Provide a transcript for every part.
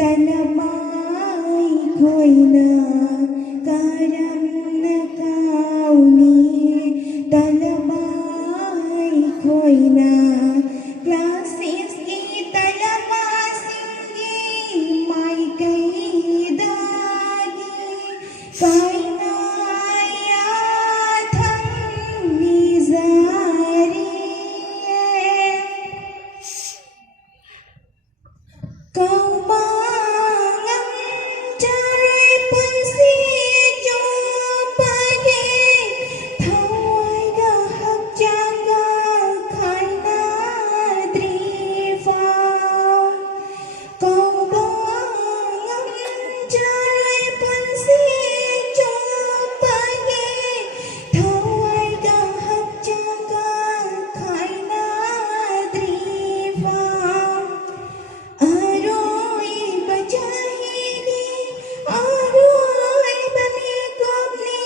Talamay ko'y nakaram na kauni, talamay ko'y na klasis italamasingi, may kaidagi, kay nayatang nizari. Kau mangang cari pensiju pagi, thawai gahak jaga karna driva. Kau mangang cari pensiju pagi, thawai gahak jaga karna driva. Aroi bajahini, aroi bamikopni,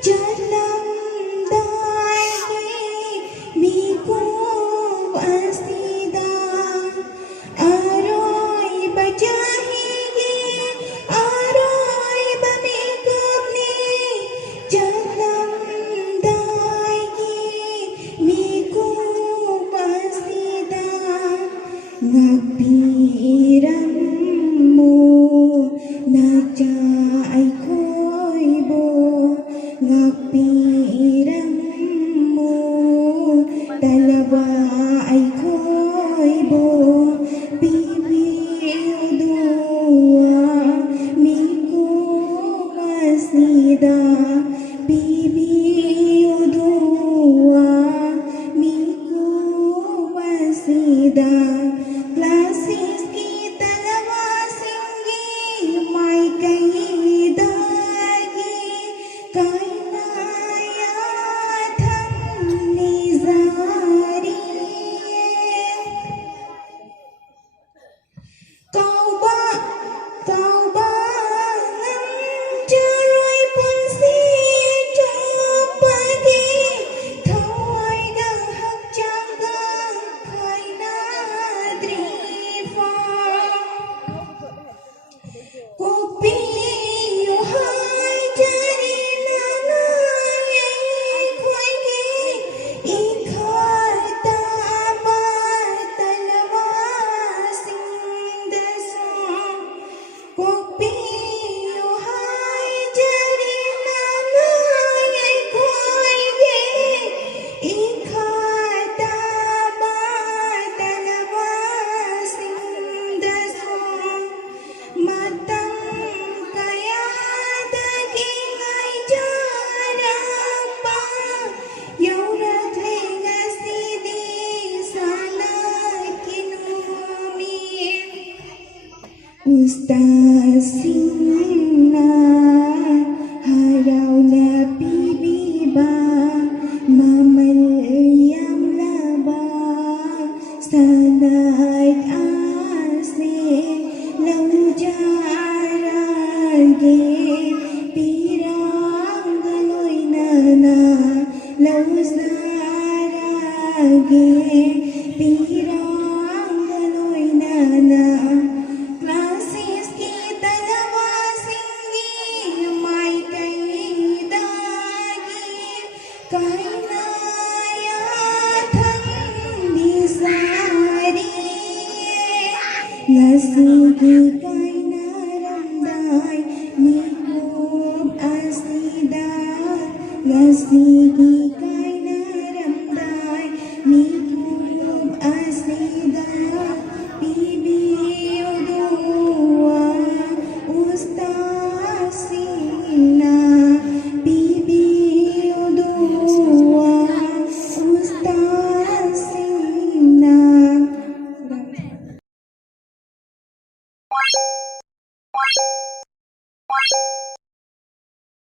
jalam daigi, miku asida. Aroi bajahini, aroi bamikopni, jalam daigi, miku asida. Ngagpirammu najay ko'y bo, ngagpirammu dalawa ay ko'y bo, bibiyo dua miku masida, bibiyo dua miku masida. Klasis kita lawasingi, may kaidagi, kay nayatang nizari. Kau ba ang jaroy pensiju pagi, thawai gahak jaga kay nadriva. Kopi yuhai jari nanay ko'y ikata talawasing dasong. Kopi yuhai jari nanay ko'y ikata talawasing dasong. Matang kaya daging ay jarang pa, yaurat lengasidi sana kinumi. Ustasing na